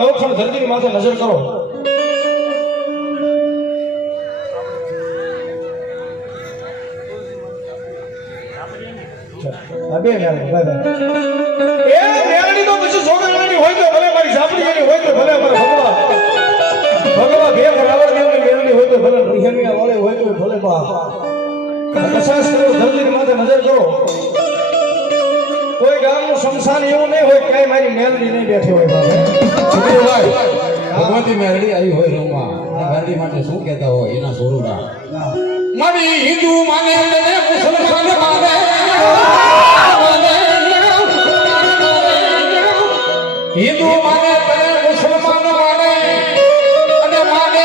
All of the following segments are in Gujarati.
નવખંડ ધરતીની માથે નજર કરો. અબે મેલડી બાય એ મેલડી તો પછી જોગણવાની હોય તો ભલે મારી ઝાપડીની હોય તો ભલે મારા ભગવા બે બરાબર મેલડી હોય તો ભલે રિહમિયા વાળે હોય તો ભલે બા કશાશ કરો ધરતીની માથે નજર કરો. કોઈ ગામનું શમશાન એવું નહીં હોય કે મારી મેલડી નહીં બેઠી હોય ભાઈ. ભગવતી મેલડી આવી હોય રમવા મેલડી માટે શું કહેતા હોય એના સ્વરૂપા મારી હિન્દુ માને મુસલમાન માને હિન્દુ માને મુસલમાન માને અને માને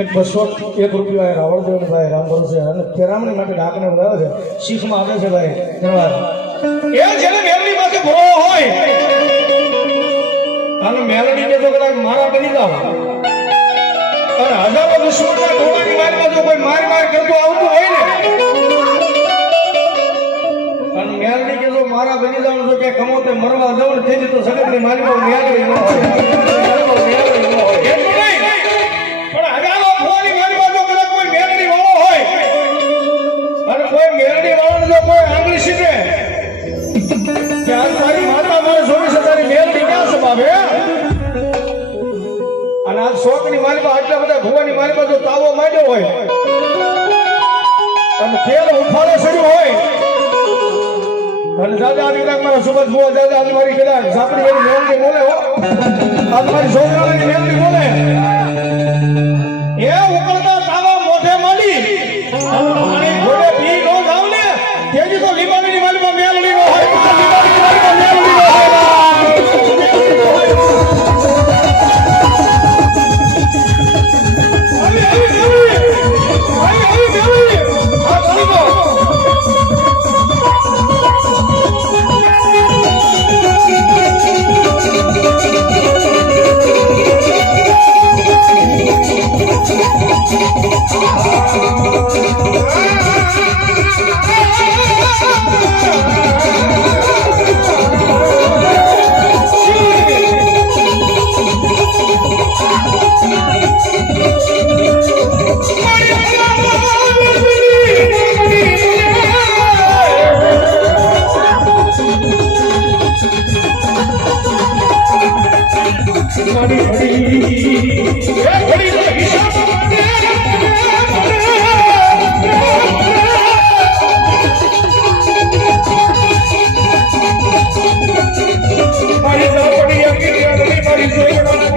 એક 201 રૂપિયા રાવળદેવ ભાઈ રામ ભરોસે અને ફેરામણી માટે ડાકને બોલાવે છે. શીખમાં આવે છે ભાઈ ધન્યવાદ. એ જેને મેલડી પાસે ભરો હોય અને મેલડી ને જો કદાચ મારા બની જાવ અને હજારો દુશ્મનના ટોળાની મારમાં જો કોઈ માર કરતો આવતું હોય ને અને મેલડી કે જો મારા બની જાવ જો કે કમોતે મરવા જવું થઈ તો સગતની મારીમાં મેલડી ન હોય. શોકની માલિકા આટલા બધા ભુવાની માલિકા જો તાવો માંડ્યો હોય અને તેલ ઉફાળે ચડ્યું હોય અને દાદા આની કદાચ મારા સુબત ભુવા દાદા આજ મારી કદાચ ઝાપડી એની મેલડી બોલે હો આજ મારી છોકરાની મેલડી બોલે એ ઉકળતા તાવા મોઢે માંડી પાણી ઘોડે પી નો જાવ ને તેજી તો લીમાની માલિકા મેલડી નો હોય લીમાની માલિકા મેલડી નો હોય મારી ઘડી એ ઘડીનો હિસાબ મને મારી ઝાપડી અંગી મારી જોગવાની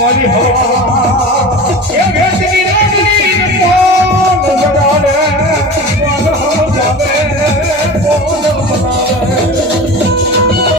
મારી હવા